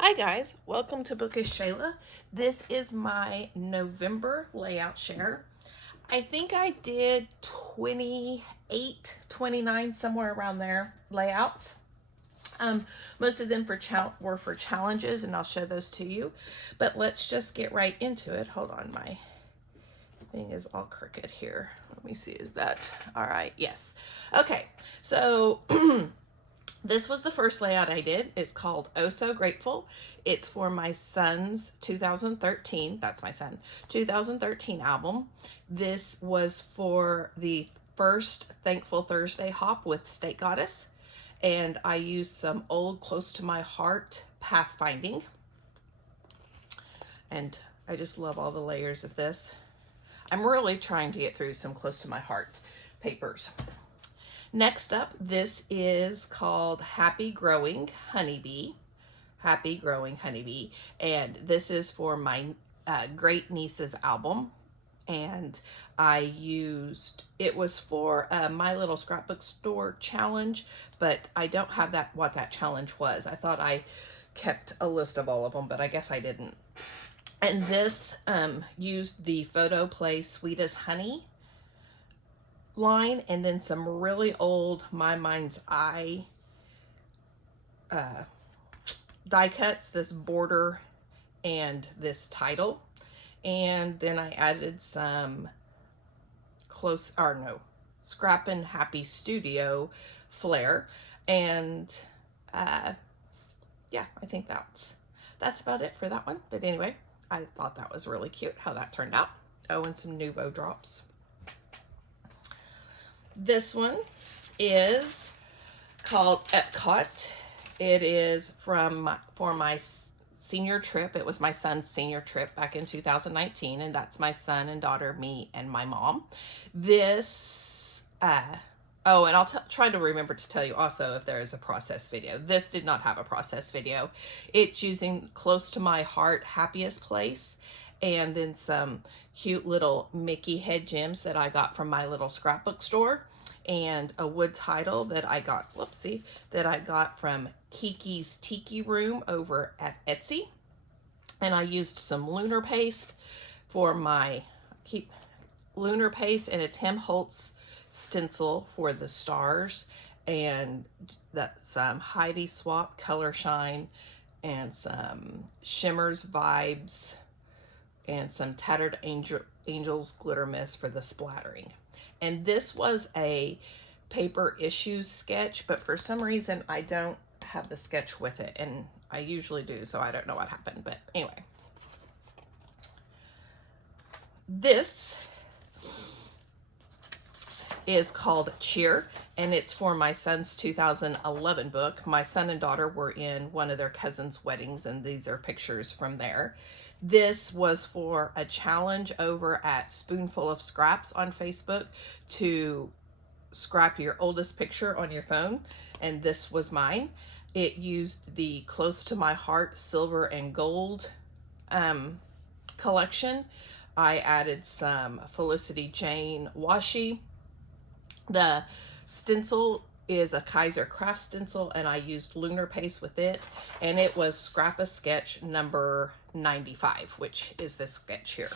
Hi guys, welcome to Bookish Shayla. This is my November layout share. I think I did 28, 29, somewhere around there layouts. Most of them were for challenges, and I'll show those to you. But let's just get right into it. Hold on, my thing is all crooked here. Let me see, is that all right? Yes. Okay, so this was the first layout I did. It's called Oh So Grateful. It's for my son's 2013, that's my son, 2013 album. This was for the first Thankful Thursday hop with State Goddess. And I used some old Close to My Heart pathfinding. And I just love all the layers of this. I'm really trying to get through some Close to My Heart papers. Next up, this is called Happy Growing Honeybee. Happy Growing Honeybee. And this is for my great niece's album. And it was for My Little Scrapbook Store challenge, but I don't have what that challenge was. I thought I kept a list of all of them, but I guess I didn't. And this used the Photo Play Sweet as Honey line, and then some really old My Mind's Eye die cuts, this border and this title. And then I added some Scrappin' Happy Studio flair. And yeah, I think that's about it for that one. But anyway, I thought that was really cute how that turned out. Oh, and some Nuvo drops. This one is called Epcot. It is for my senior trip. It was my son's senior trip back in 2019, and that's my son and daughter, me, and my mom. This, and I'll try to remember to tell you also if there is a process video. This did not have a process video. It's using Close to My Heart Happiest Place, and then some cute little Mickey head gems that I got from My Little Scrapbook Store, and a wood title that I got, from Kiki's Tiki Room over at Etsy. And I used some lunar paste for lunar paste, and a Tim Holtz stencil for the stars, and some Heidi Swap Color Shine, and some Shimmers Vibes, and some Tattered Angels Glitter Mist for the splattering. And this was a paper issues sketch, but for some reason I don't have the sketch with it, and I usually do, so I don't know what happened. But anyway, this is called Cheer, and it's for my son's 2011 book. My son and daughter were in one of their cousins' weddings, and these are pictures from there. This was for a challenge over at Spoonful of Scraps on Facebook to scrap your oldest picture on your phone, and this was mine. It used the Close to My Heart Silver and Gold collection. I added some Felicity Jane washi. The stencil is a Kaiser Craft stencil, and I used lunar paste with it, and it was Scrap a Sketch number 95, which is this sketch here.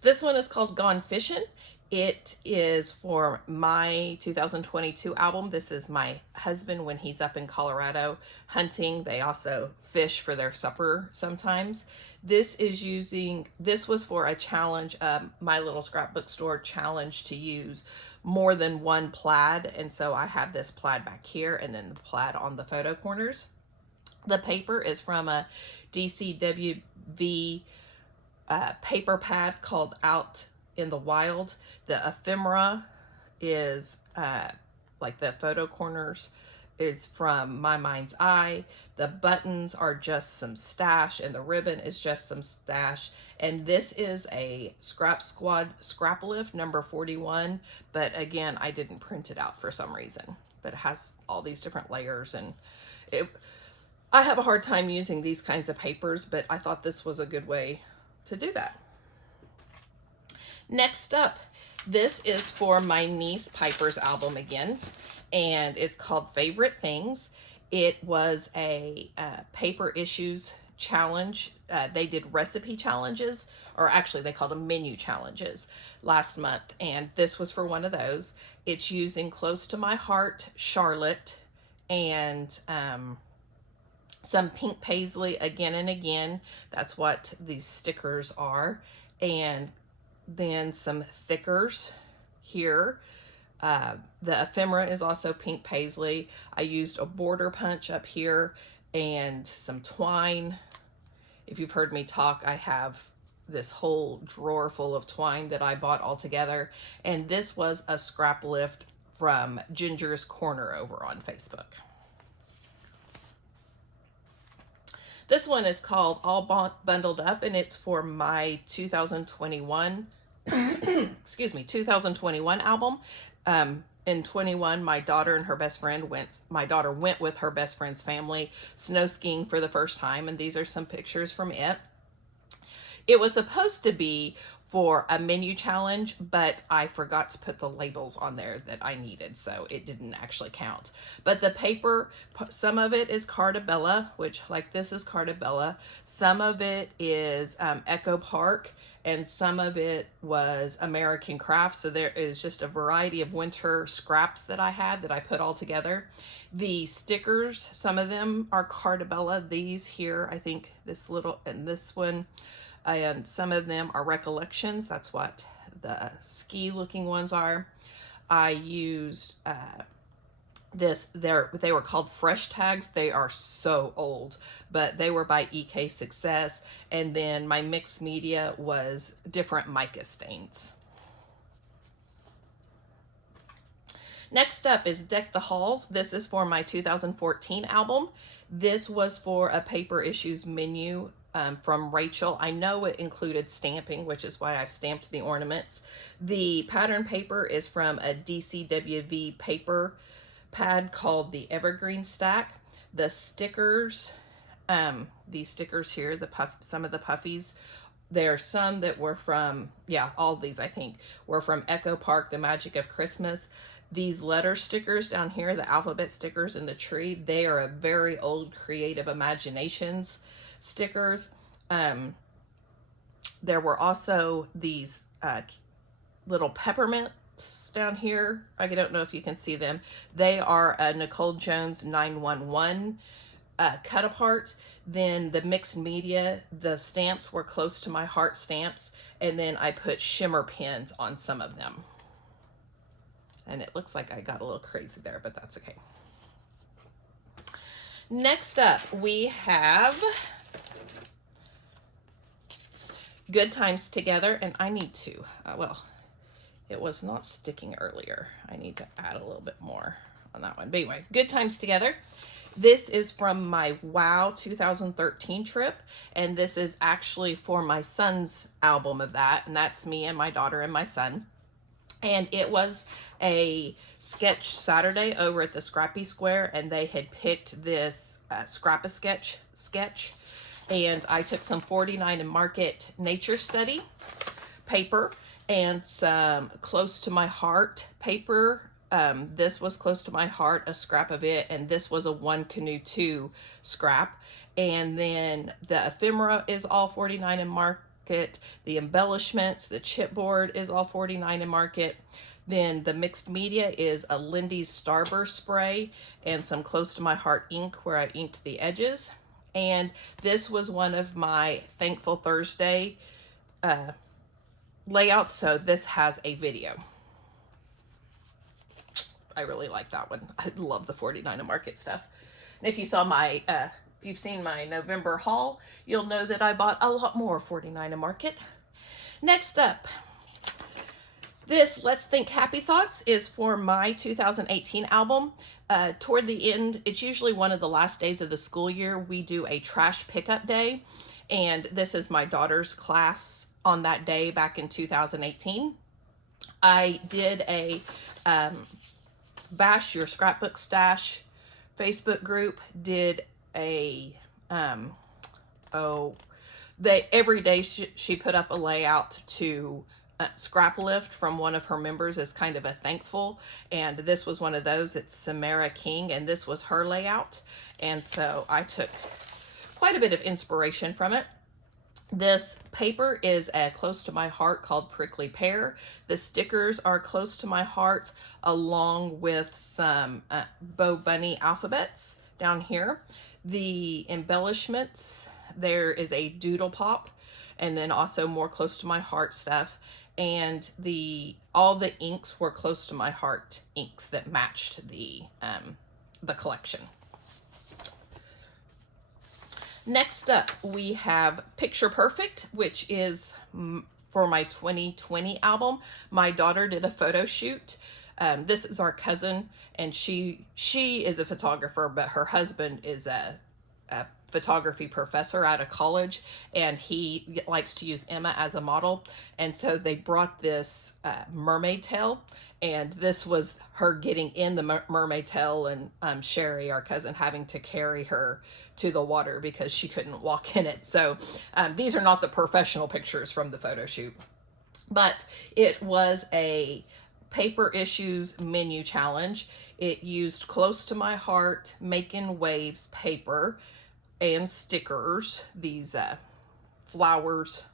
This one is called Gone Fishing. It is for my 2022 album. This is my husband when he's up in Colorado hunting. They also fish for their supper sometimes. This was for a challenge, My Little Scrapbook Store challenge to use more than one plaid. And so I have this plaid back here, and then the plaid on the photo corners. The paper is from a DCWV paper pad called Out in the Wild. The ephemera is like the photo corners is from My Mind's Eye. The buttons are just some stash, and the ribbon is just some stash. And this is a Scrap Squad Scrap Lift number 41, but again, I didn't print it out for some reason. But it has all these different layers, and I have a hard time using these kinds of papers, but I thought this was a good way to do that. Next up, this is for my niece Piper's album again. and it's called Favorite Things. It was a paper issues challenge. They did recipe challenges, or actually they called them menu challenges last month, and this was for one of those. It's using Close to My Heart Charlotte and some pink paisley again and again. That's what these stickers are. And then some thickers here. The ephemera is also pink paisley. I used a border punch up here and some twine. If you've heard me talk, I have this whole drawer full of twine that I bought all together. And this was a scrap lift from Ginger's Corner over on Facebook. This one is called All Bundled Up, and it's for my 2021, excuse me, 2021 album. In 21, my daughter and her best friend my daughter went with her best friend's family snow skiing for the first time, and these are some pictures from it. It was supposed to be for a menu challenge, but I forgot to put the labels on there that I needed, so it didn't actually count. But the paper, some of it is Carta Bella, which like this is Carta Bella. Some of it is Echo Park, and some of it was American Crafts. So there is just a variety of winter scraps that I had that I put all together. The stickers, some of them are Carta Bella. These here, I think this little, and this one, and some of them are Recollections. That's what the ski looking ones are. I used they were called Fresh Tags. They are so old, but they were by EK Success. And then my mixed media was different mica stains. Next up is Deck the Halls. This is for my 2014 album. This was for a paper issues menu from Rachel. I know it included stamping, which is why I've stamped the ornaments. The pattern paper is from a DCWV paper pad called the Evergreen Stack. The stickers, these stickers here, some of the puffies, there are some that were from, all these I think were from Echo Park, The Magic of Christmas. These letter stickers down here, the alphabet stickers in the tree, they are a very old Creative Imaginations stickers. There were also these little peppermints down here. I don't know if you can see them. They are a Nicole Jones 911 cut apart. Then the mixed media, the stamps were Close to My Heart stamps, and then I put shimmer pins on some of them. And it looks like I got a little crazy there, but that's okay. Next up, we have Good Times Together, and I need to, well, it was not sticking earlier. I need to add a little bit more on that one. But anyway, Good Times Together. This is from my WOW 2013 trip, and this is actually for my son's album of that, and that's me and my daughter and my son. And it was a sketch Saturday over at the Scrappy Square, and they had picked this Scrap-A-Sketch sketch. And I took some 49 and Market Nature Study paper and some Close to My Heart paper. This was Close to My Heart, a scrap of it, and this was a One Canoe 2 scrap. And then the ephemera is all 49 and Market. The embellishments, the chipboard is all 49 and Market. Then the mixed media is a Lindy's Starburst spray and some Close to My Heart ink where I inked the edges. And this was one of my Thankful Thursday layouts, so this has a video. I really like that one. I love the 49 and Market stuff. And if you saw my if you've seen my November haul, you'll know that I bought a lot more 49 and Market. Next up, this Let's Think Happy Thoughts is for my 2018 album. Toward the end, it's usually one of the last days of the school year, we do a trash pickup day. And this is my daughter's class on that day back in 2018. I did a Bash Your Scrapbook Stash Facebook group, did a every day she put up a layout to scrap lift from one of her members as kind of a thankful, and this was one of those. It's Samara King, and this was her layout, and so I took quite a bit of inspiration from it. This paper is close to my heart, called Prickly Pear. The stickers are close to my heart, along with some Bo Bunny alphabets down here. The embellishments, there is a Doodle Pop, and then also more close to my heart stuff. And all the inks were close to my heart inks that matched the collection. Next up, we have Picture Perfect, which is for my 2020 album. My daughter did a photo shoot. This is our cousin, and she is a photographer, but her husband is a photography professor out of college, and he likes to use Emma as a model. And so they brought this mermaid tail, and this was her getting in the mermaid tail, and Sherry, our cousin, having to carry her to the water because she couldn't walk in it. So these are not the professional pictures from the photo shoot, but it was a paper issues menu challenge. It used close to my heart Making Waves paper and stickers. These flowers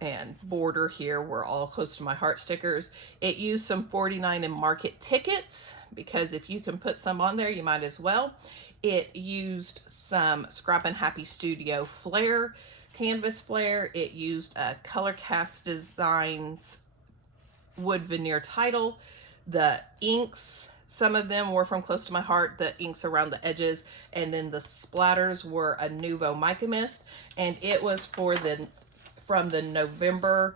and border here were all close to my heart stickers. It used some 49 and Market tickets, because if you can put some on there, you might as well. It used some Scrap and Happy Studio Flair, canvas flair. It used Color Cast Designs wood veneer title. The inks, some of them were from close to my heart, the inks around the edges, and then the splatters were a Nuvo Mica Mist, and it was from the November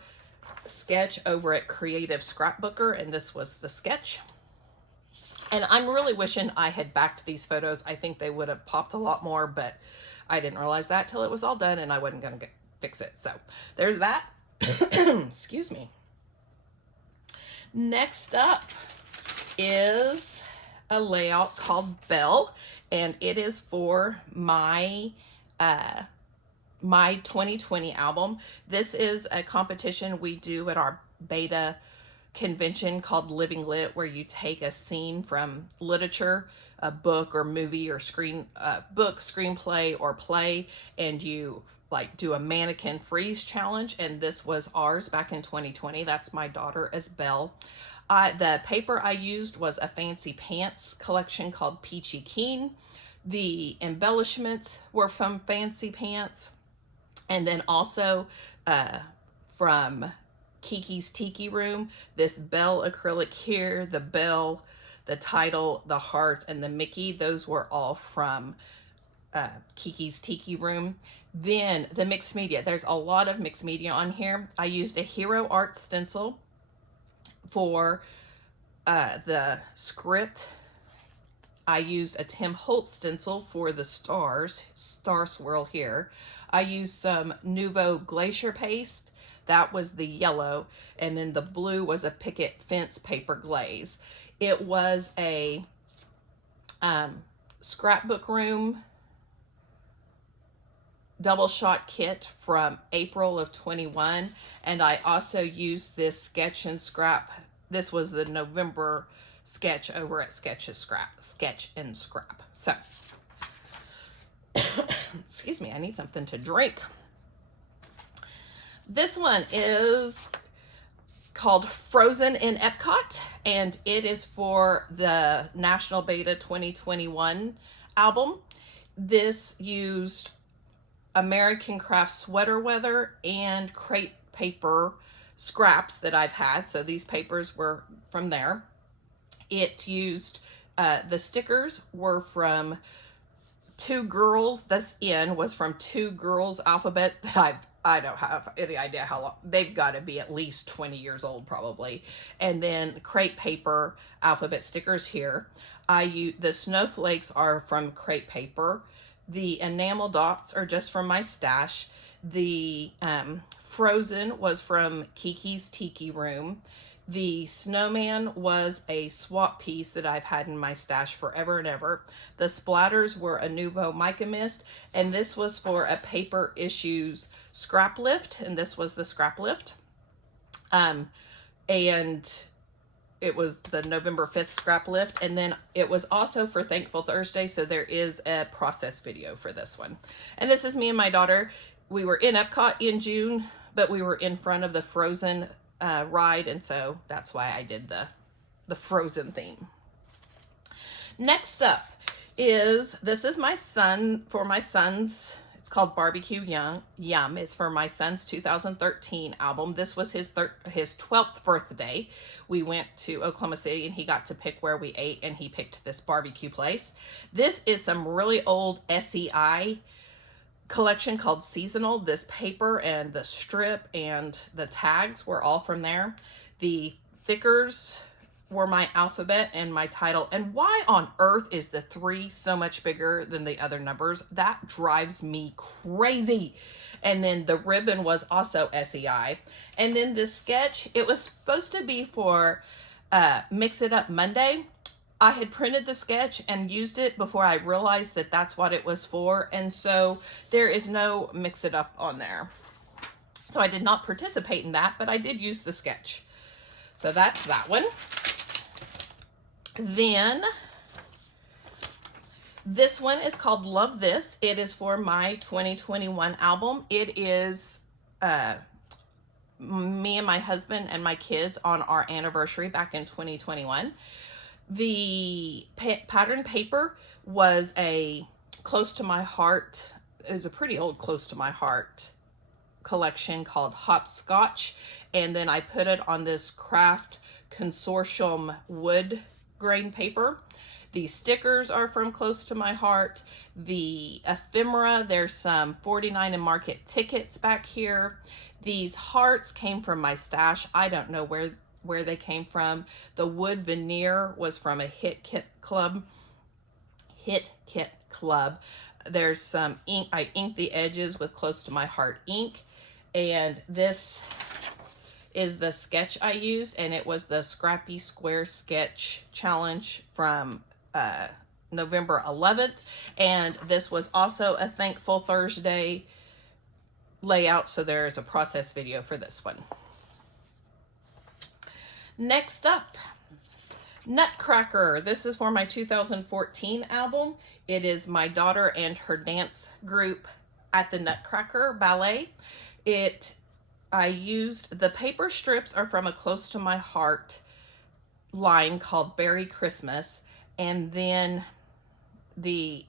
sketch over at Creative Scrapbooker, and this was the sketch. And I'm really wishing I had backed these photos. I think they would have popped a lot more, but I didn't realize that till it was all done, and I wasn't going to fix it. So there's that. Excuse me. Next up is a layout called Belle, and it is for my 2020 album. This is a competition we do at our beta convention called Living Lit, where you take a scene from literature, a book or movie or screenplay or play, and you like do a mannequin freeze challenge. And this was ours back in 2020. That's my daughter as Belle. The paper I used was a Fancy Pants collection called Peachy Keen. The embellishments were from Fancy Pants, and then also from Kiki's Tiki Room, this Belle acrylic here, the Belle, the title, the heart, and the Mickey, those were all from Kiki's Tiki Room. Then the mixed media, there's a lot of mixed media on here. I used a Hero Art stencil for the script. I used a Tim Holtz stencil for the stars, star swirl here. I used some Nuvo Glacier paste. That was the yellow, and then the blue was a picket fence paper glaze. It was a scrapbook room double shot kit from April of 21, and I also used this Sketch and Scrap. This was the November sketch over at Sketch and Scrap. So, excuse me, I need something to drink. This one is called Frozen in Epcot, and it is for the National Beta 2021 album. This used American Craft sweater weather and crepe paper scraps that I've had. So these papers were from there. It used, the stickers were from Two Girls. This N was from Two Girls alphabet that I don't have any idea how long. They've got to be at least 20 years old probably. And then crepe paper alphabet stickers here. The snowflakes are from crepe paper. The enamel dots are just from my stash. The Frozen was from Kiki's Tiki Room. The snowman was a swap piece that I've had in my stash forever and ever. The splatters were a Nuvo Mica Mist, and this was for a Paper Issues scrap lift, and this was the scrap lift. And it was the November 5th scrap lift. And then it was also for Thankful Thursday. So there is a process video for this one. And this is me and my daughter. We were in Epcot in June, but we were in front of the Frozen ride. And so that's why I did the Frozen theme. Next up is, this is my son, for my son's, it's called BBQ Young Yum. It's for my son's 2013 album. This was his 12th birthday. We went to Oklahoma City and he got to pick where we ate, and he picked this barbecue place. This is some really old SEI collection called Seasonal. This paper and the strip and the tags were all from there. The thickers were my alphabet and my title. And why on earth is the 3 so much bigger than the other numbers? That drives me crazy. And then the ribbon was also SEI. And then the sketch, it was supposed to be for Mix It Up Monday. I had printed the sketch and used it before I realized that that's what it was for. And so there is no Mix It Up on there. So I did not participate in that, but I did use the sketch. So that's that one. Then this one is called Love This. It is for my 2021 album. It is me and my husband and my kids on our anniversary back in 2021. The pattern paper was a close to my heart. It was a pretty old close to my heart collection called Hopscotch. And then I put it on this craft consortium wood grain paper. The stickers are from close to my heart. The ephemera, there's some 49 and Market tickets back here. These hearts came from my stash. I don't know where they came from. The wood veneer was from a Hit Kit Club. There's some ink. I inked the edges with close to my heart ink. And this is the sketch I used, and it was the Scrappy Square Sketch Challenge from November 11th. And this was also a Thankful Thursday layout, so there's a process video for this one. Next up, Nutcracker. This is for my 2014 album. It is my daughter and her dance group at the Nutcracker Ballet. I used, the paper strips are from a close to my heart line called Berry Christmas. And then the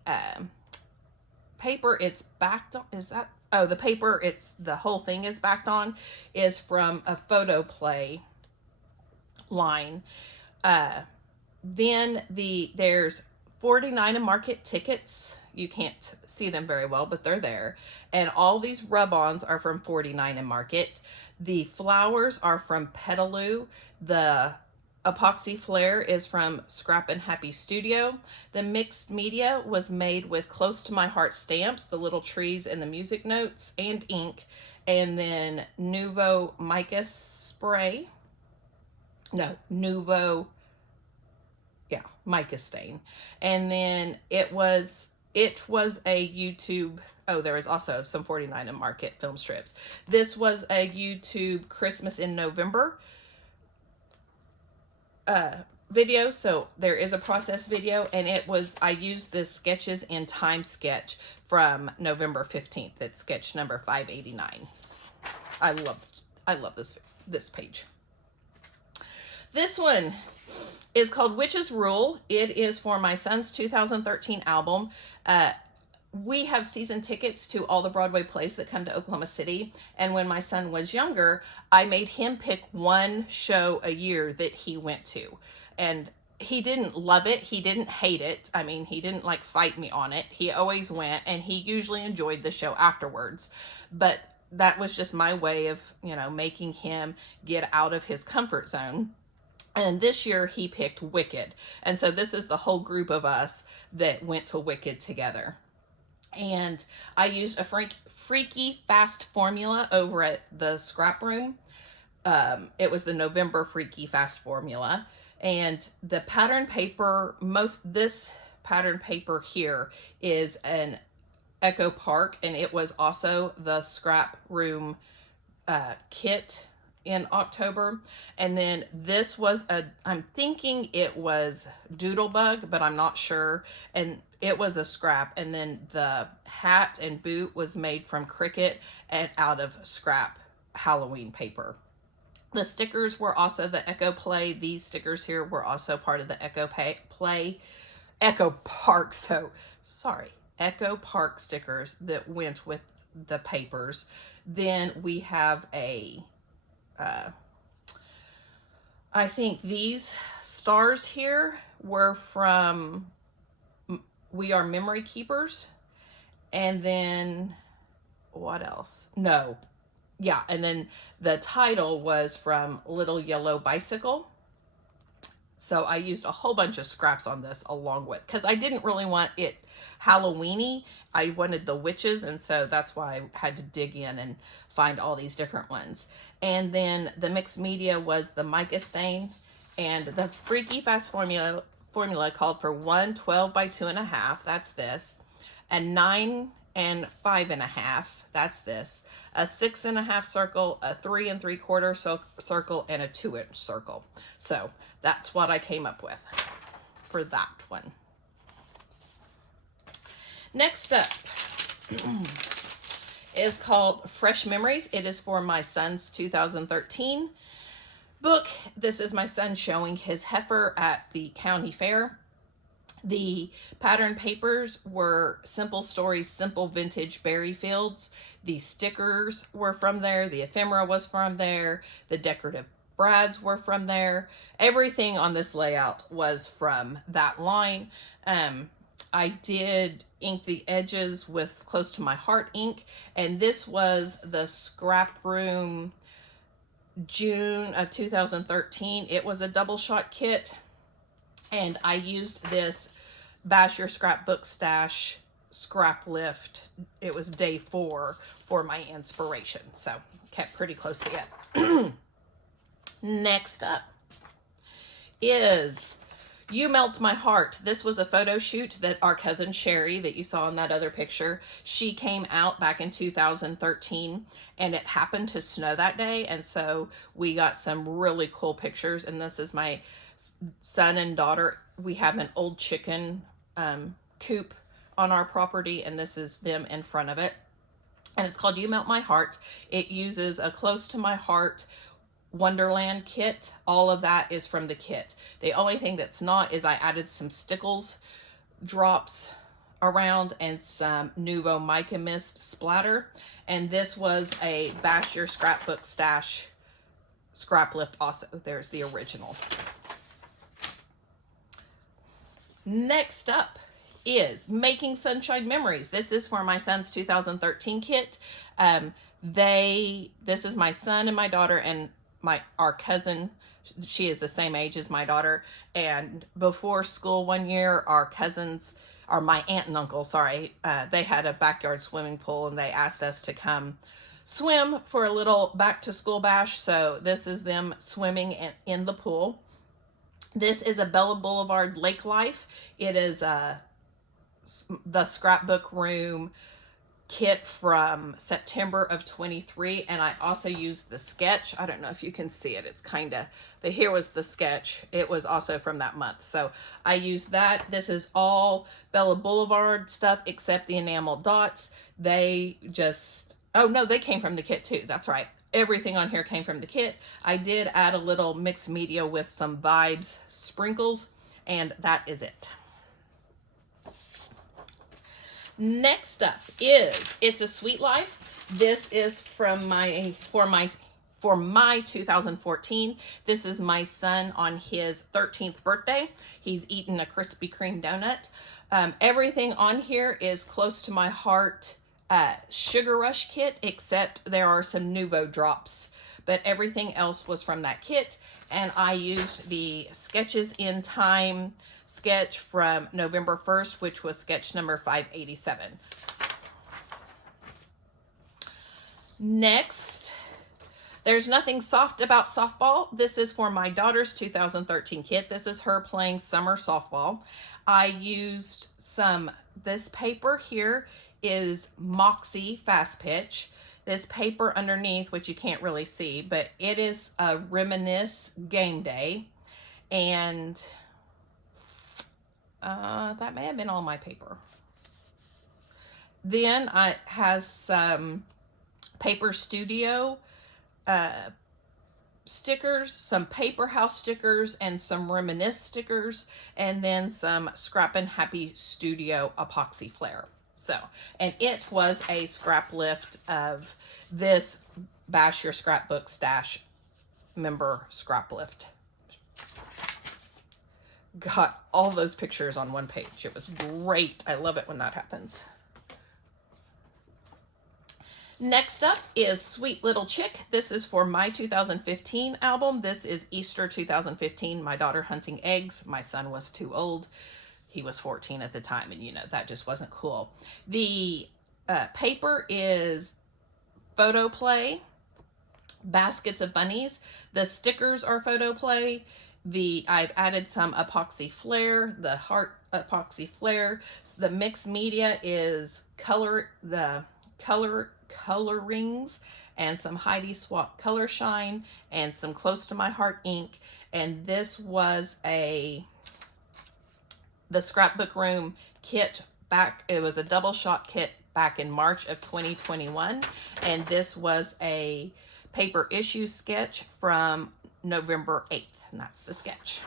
paper it's backed on, is that, oh, the paper it's, the whole thing is backed on, is from a photo play line. Then there's 49 and Market tickets. You can't see them very well, but they're there. And all these rub-ons are from 49 and Market. The flowers are from Petaloo. The epoxy flare is from Scrap and Happy Studio. The mixed media was made with close to my heart stamps, the little trees and the music notes, and ink. And then Nuvo mica spray. No, Nuvo, yeah, mica stain. And then it was a YouTube, oh, there was also some 49 and Market film strips. This was a YouTube Christmas in November video, so there is a process video, and I used the Sketches in Time sketch from November 15th. It's sketch number 589. I love this page. This one is called Witch's Rule. It is for my son's 2013 album. We have season tickets to all the Broadway plays that come to Oklahoma City. And when my son was younger, I made him pick one show a year that he went to. And he didn't love it. He didn't hate it. I mean, he didn't like fight me on it. He always went, and he usually enjoyed the show afterwards. But that was just my way of, making him get out of his comfort zone. And this year he picked Wicked. And so this is the whole group of us that went to Wicked together. And I used a Freaky Fast formula over at the scrap room. It was the November Freaky Fast formula. And the pattern paper, this pattern paper here is an Echo Park. And it was also the scrap room kit in October. And then this was I'm thinking it was Doodlebug, but I'm not sure. And it was a scrap. And then the hat and boot was made from Cricut and out of scrap Halloween paper. The stickers were also the Echo Play. These stickers here were also part of the Echo Park. So sorry, Echo Park stickers that went with the papers. Then we have I think these stars here were from We Are Memory Keepers. And then what else? No. Yeah, and then the title was from Little Yellow Bicycle. So I used a whole bunch of scraps on this along with, because I didn't really want it Halloween-y. I wanted the witches, and so that's why I had to dig in and find all these different ones. And then the mixed media was the mica stain, and the Freaky Fast formula called for 1 12 by 2.5. That's this. And 9 and 5.5. That's this. A 6.5 circle, a 3 3/4 circle, and a 2-inch circle. So that's what I came up with for that one. Next up is called Fresh Memories. It is for my son's 2013 book. This is my son showing his heifer at the county fair. The pattern papers were Simple Stories, Simple Vintage Berry Fields. The stickers were from there. The ephemera was from there. The decorative brads were from there. Everything on this layout was from that line. I did ink the edges with Close to My Heart ink, and this was the Scrap Room June of 2013. It was a double shot kit. And I used this Bash Your Scrapbook Stash scrap lift. It was day 4 for my inspiration. So kept pretty close to it. Next up is You Melt My Heart. This was a photo shoot that our cousin Sherry, that you saw in that other picture, she came out back in 2013, and it happened to snow that day. And so we got some really cool pictures. And this is my son and daughter. We have an old chicken coop on our property, and this is them in front of it. And it's called You Melt My Heart. It uses a Close to My Heart Wonderland kit. All of that is from the kit. The only thing that's not is I added some Stickles drops around and some Nuvo Mica Mist splatter. And this was a Bash Your Scrapbook Stash scrap lift also. There's the original. Next up is Making Sunshine Memories. This is for my son's 2013 kit. This is my son and my daughter and our cousin. She is the same age as my daughter. And before school one year, my aunt and uncle, they had a backyard swimming pool, and they asked us to come swim for a little back to school bash. So this is them swimming in the pool. This is a Bella Boulevard Lake Life. It is the scrapbook room kit from September of 23, and I also used the sketch. I don't know if you can see it. It's kind of, but here was the sketch. It was also from that month. So I used that. This is all Bella Boulevard stuff except the enamel dots. They came from the kit too. That's right. Everything on here came from the kit. I did add a little mixed media with some Vibes sprinkles, and that is it. Next up is It's a Sweet Life. This is for my 2014. This is my son on his 13th birthday. He's eaten a Krispy Kreme donut. Everything on here is Close to My Heart Sugar Rush kit, except there are some Nuvo drops, but everything else was from that kit. And I used the Sketches in Time sketch from November 1st, which was sketch number 587. Next, There's Nothing Soft About Softball. This is for my daughter's 2013 kit. This is her playing summer softball. I used this paper here is Moxie Fast Pitch. is paper underneath, which you can't really see, but it is a Reminisce Game Day. And that may have been all my paper. Then I has some Paper Studio stickers, some Paper House stickers, and some Reminisce stickers, and then some Scrappin' Happy Studio epoxy flare. So, and it was a scrap lift of this Bash Your Scrapbook Stash member scrap lift. Got all those pictures on one page. It was great. I love it when that happens. Next up is Sweet Little Chick. This is for my 2015 album. This is Easter 2015, my daughter hunting eggs. My son was too old. He was 14 at the time, and you know, that just wasn't cool. The paper is Photo Play, baskets of bunnies. The stickers are Photo Play. I've added some epoxy flare, the heart epoxy flare. The mixed media is colorings and some Heidi Swap Color Shine and some Close to My Heart ink. And this was the Scrapbook Room kit back. It was a double shot kit back in March of 2021. And this was a paper issue sketch from November 8th. And that's the sketch.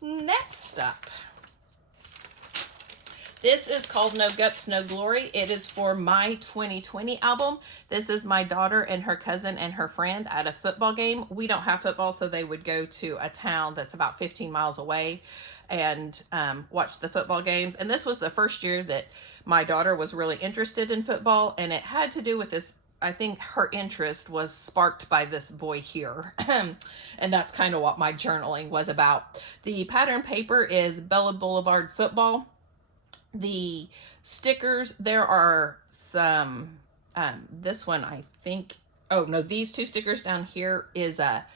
Next up, this is called No Guts, No Glory. It is for my 2020 album. This is my daughter and her cousin and her friend at a football game. We don't have football, so they would go to a town that's about 15 miles away and watch the football games. And this was the first year that my daughter was really interested in football, and it had to do with this. I think her interest was sparked by this boy here. And that's kind of what my journaling was about. The pattern paper is Bella Boulevard Football. The stickers, there are some, this one I think, oh no, these two stickers down here is a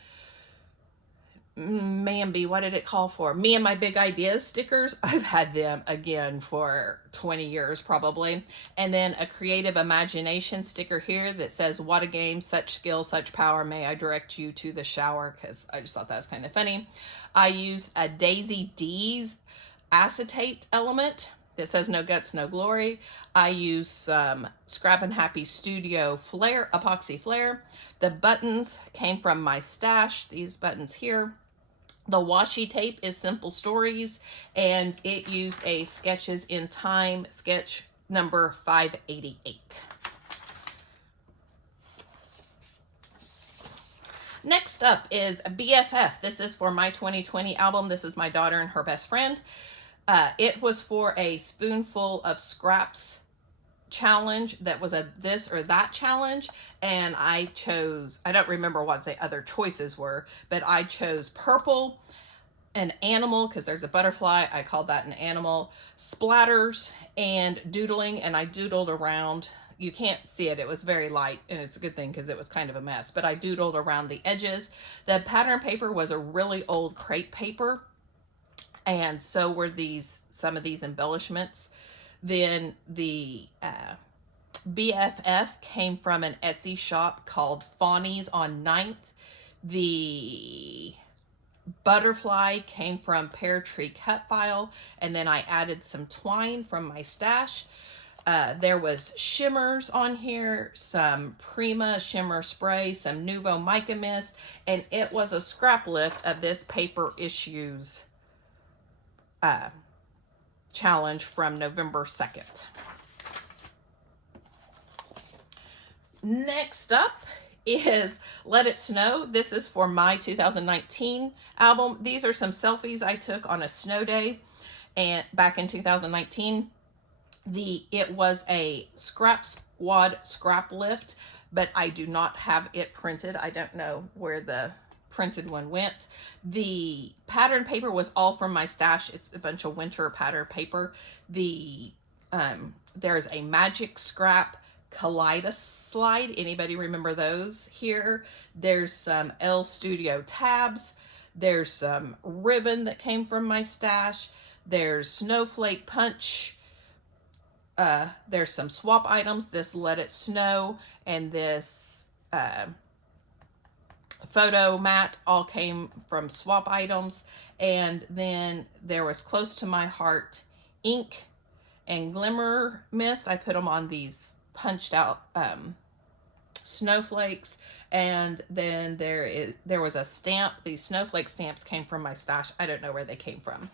Mamby, what did it call for? Me and My Big Ideas stickers. I've had them again for 20 years probably. And then a Creative Imagination sticker here that says, what a game, such skill, such power, may I direct you to the shower, because I just thought that was kind of funny. I used a Daisy D's acetate element that says No Guts, No Glory. I use some Scrappin' Happy Studio flare, epoxy flare. The buttons came from my stash, these buttons here. The washi tape is Simple Stories, and it used a Sketches in Time sketch number 588. Next up is BFF. This is for my 2020 album. This is my daughter and her best friend. It was for a spoonful of scraps challenge that was a this or that challenge, and I chose, I don't remember what the other choices were, but I chose purple, an animal, because there's a butterfly, I called that an animal, splatters, and doodling, and I doodled around. You can't see it, it was very light, and it's a good thing because it was kind of a mess, but I doodled around the edges. The pattern paper was a really old crepe paper, and so were some of these embellishments. Then the BFF came from an Etsy shop called Fawnies on 9th. The butterfly came from Pear Tree Cut File, and then I added some twine from my stash. There was shimmers on here, some Prima shimmer spray, some Nuvo mica mist, and it was a scrap lift of this Paper Issues challenge from November 2nd. Next up is Let It Snow. This is for my 2019 album. These are some selfies I took on a snow day and back in 2019. It was a Scrap Squad scrap lift, but I do not have it printed. I don't know where the printed one went. The pattern paper was all from my stash. It's a bunch of winter pattern paper. There's a Magic Scrap Kaleidoslide. Anybody remember those here? There's some L Studio tabs. There's some ribbon that came from my stash. There's Snowflake Punch there's some swap items. This Let It Snow and this photo mat all came from swap items. And then there was Close to My Heart ink and glimmer mist. I put them on these punched out snowflakes. And then there was a stamp. These snowflake stamps came from my stash. I don't know where they came from.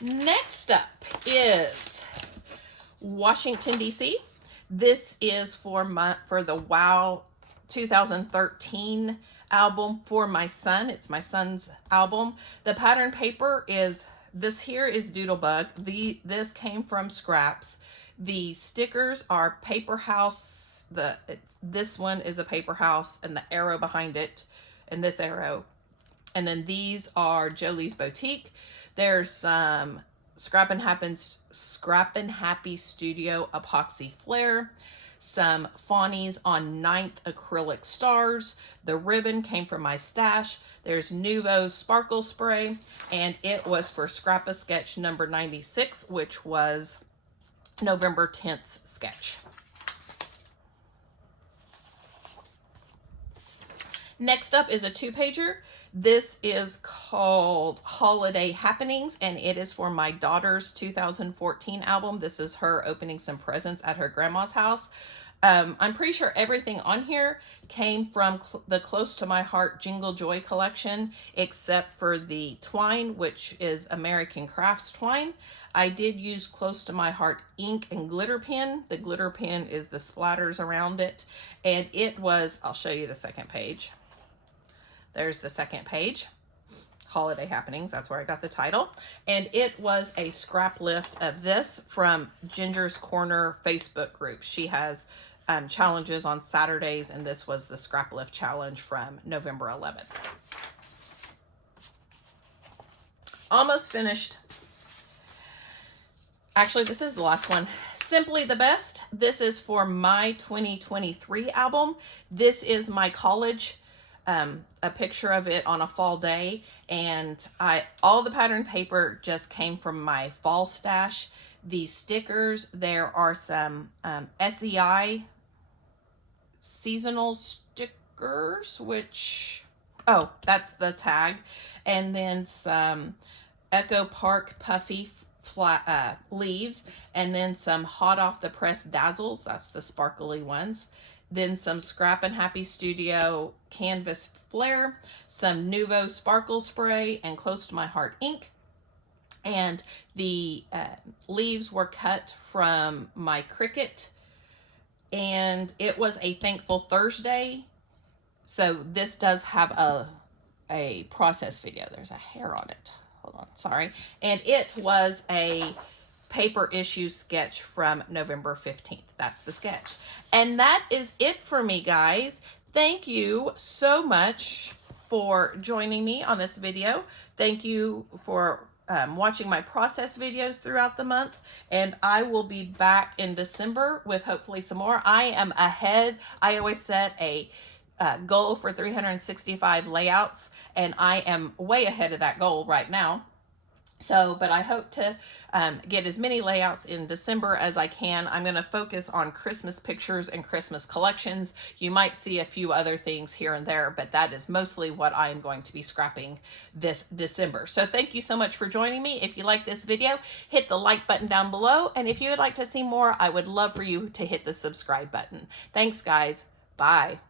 Next up is Washington, D.C. This is for the Wow 2013 album for my son. It's my son's album. The pattern paper is, this here is Doodlebug. This came from scraps. The stickers are Paper House. This one is a Paper House and the arrow behind it and this arrow. And then these are Jolie's Boutique. There's some Scrap and Happy Studio epoxy flare. Some Fawnies on 9th acrylic stars. The ribbon came from my stash. There's Nuvo sparkle spray, and it was for Scrap a Sketch number 96, which was November 10th's sketch. Next up is a 2-pager. This is called Holiday Happenings, and it is for my daughter's 2014 album. This is her opening some presents at her grandma's house. I'm pretty sure everything on here came from the Close to My Heart Jingle Joy collection, except for the twine, which is American Crafts twine. I did use Close to My Heart ink and glitter pen. The glitter pen is the splatters around it, and it was, I'll show you the second page. There's the second page. Holiday Happenings, that's where I got the title. And it was a scrap lift of this from Ginger's Corner Facebook group. She has challenges on Saturdays, and this was the scrap lift challenge from November 11th. Almost finished. Actually, this is the last one. Simply the Best. This is for my 2023 album. This is my college, a picture of it on a fall day, and all the pattern paper just came from my fall stash. The stickers, there are some SEI seasonal stickers, which, oh, that's the tag, and then some Echo Park puffy flat leaves, and then some hot off the press dazzles, that's the sparkly ones. Then some Scrap and Happy Studio canvas flare, some Nuvo sparkle spray, and Close to My Heart ink. And the leaves were cut from my Cricut, and it was a Thankful Thursday. So this does have a process video. There's a hair on it. Hold on, sorry. And it was a paper issue sketch from November 15th. That's the sketch. And that is it for me, guys. Thank you so much for joining me on this video. Thank you for watching my process videos throughout the month. And I will be back in December with hopefully some more. I am ahead. I always set a goal for 365 layouts, and I am way ahead of that goal right now. So, but I hope to get as many layouts in December as I can. I'm going to focus on Christmas pictures and Christmas collections. You might see a few other things here and there, but that is mostly what I am going to be scrapping this December. So thank you so much for joining me. If you like this video, hit the like button down below. And if you would like to see more, I would love for you to hit the subscribe button. Thanks, guys. Bye.